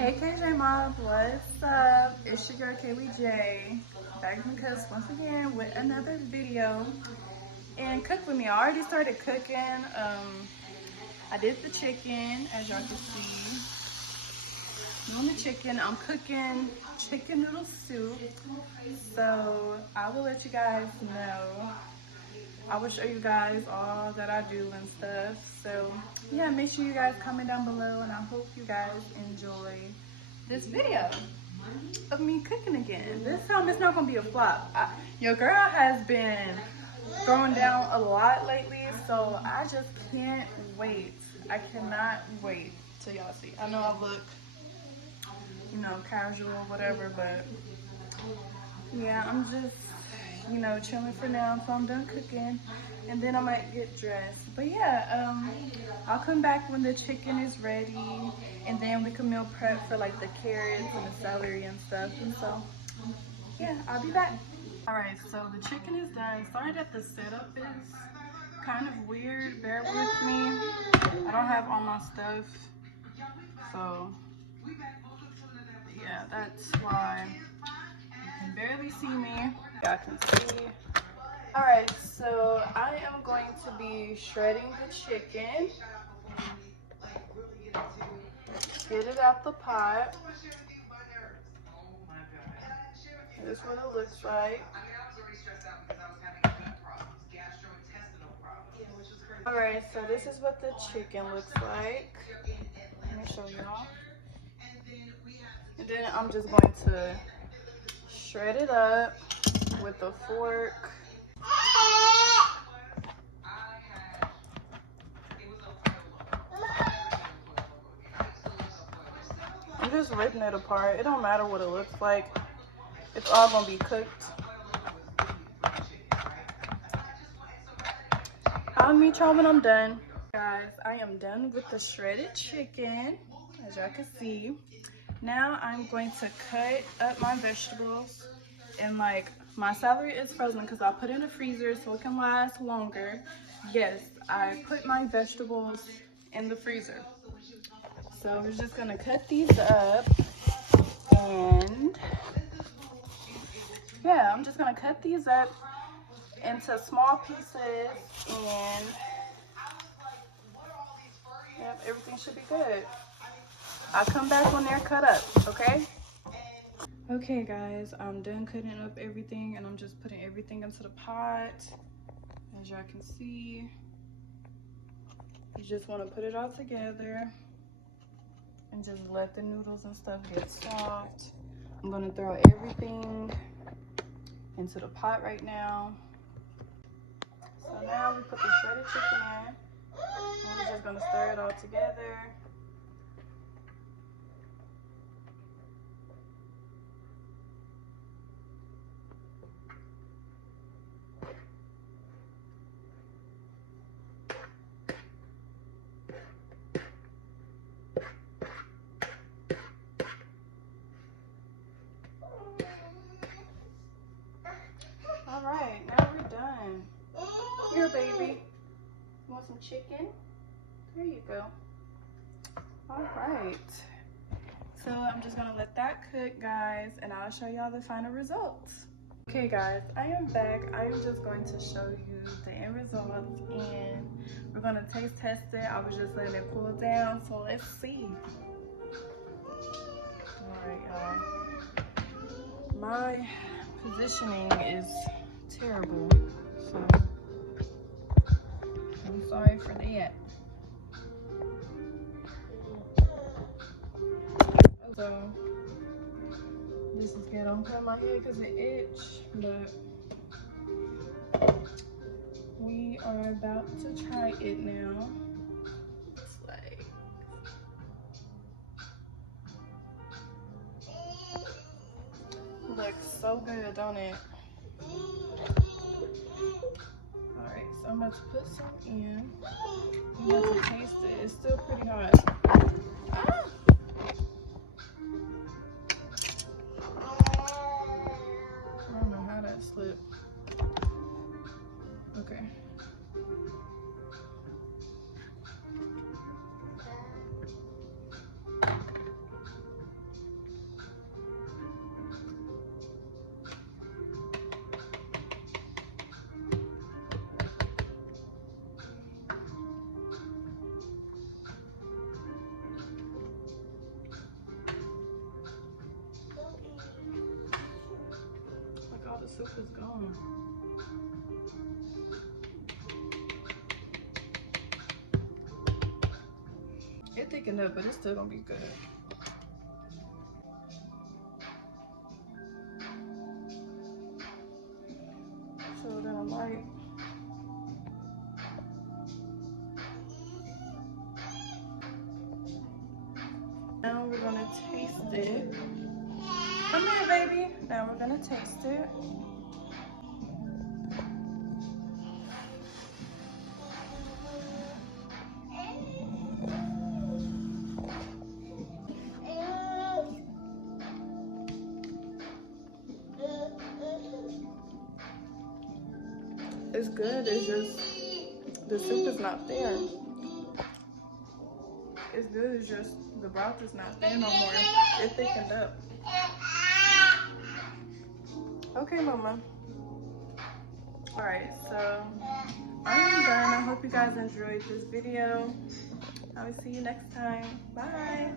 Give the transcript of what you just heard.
Hey KJ Mob, what's up? It's your girl Kaylee J, back from Cuz once again with another video. And cook with me. I already started cooking. I did the chicken, as y'all can see. On the chicken, I'm cooking chicken noodle soup. So I will let you guys know. I will show you guys all that I do and stuff. So yeah, make sure you guys comment down below, and I hope you guys enjoy this video of me cooking again. This time it's not gonna be a flop. Your girl has been throwing down a lot lately, so I just can't wait. I cannot wait till y'all see. I know I look, casual, whatever, but yeah, I'm just, chilling for now. So I'm done cooking, and then I might get dressed. But yeah, I'll come back when the chicken is ready, and then we can meal prep for like the carrots and the celery and stuff. And so yeah, I'll be back. All right, so the chicken is done. Sorry that the setup is kind of weird. Bear with me. I don't have all my stuff, so yeah, that's why you can barely see me. Y'all can see. All right, so I am going to be shredding the chicken. Get it out the pot. This is what it looks like. All right, so this is what the chicken looks like. Let me show y'all. And then I'm just going to shred it up with a fork. I'm just ripping it apart. It don't matter what it looks like. It's all gonna be cooked. I'll meet y'all when I'm done. Guys, I am done with the shredded chicken, as y'all can see. Now I'm going to cut up my vegetables, and like my celery is frozen because I put it in the freezer so it can last longer. Yes, I put my vegetables in the freezer. So we're just gonna cut these up, and yeah, I'm just gonna cut these up into small pieces, and yep, everything should be good. I'll come back when they're cut up, okay? Okay guys, I'm done cutting up everything, and I'm just putting everything into the pot. As y'all can see, you just want to put it all together and just let the noodles and stuff get soft. I'm gonna throw everything into the pot right now. So now we put the shredded chicken in, and we're just gonna stir it all together. All right, now we're done. Here, baby. You want some chicken? There you go. All right. So I'm just gonna let that cook, guys, and I'll show y'all the final results. Okay, guys, I am back. I am just going to show you the end results, and we're gonna taste test it. I was just letting it cool down, so let's see. All right, y'all. My positioning is terrible, so I'm sorry for that. So this is good. I'm cutting my head because it itch, but we are about to try it now. It's like, looks so good, don't it? Alright, so I'm about to put some in. I'm about to taste it. It's still pretty hot. Ah! I don't know how that slipped. Okay. soup is gone. It thickened up, but it's still gonna be good. So we're gonna light. Now we're gonna taste it. Come here, baby. Now we're gonna taste it. It's good, it's just, the soup is not there. It's good, it's just, the broth is not there no more. It thickened up. Okay, Mama. Alright, so I'm done. I hope you guys enjoyed this video. I will see you next time. Bye.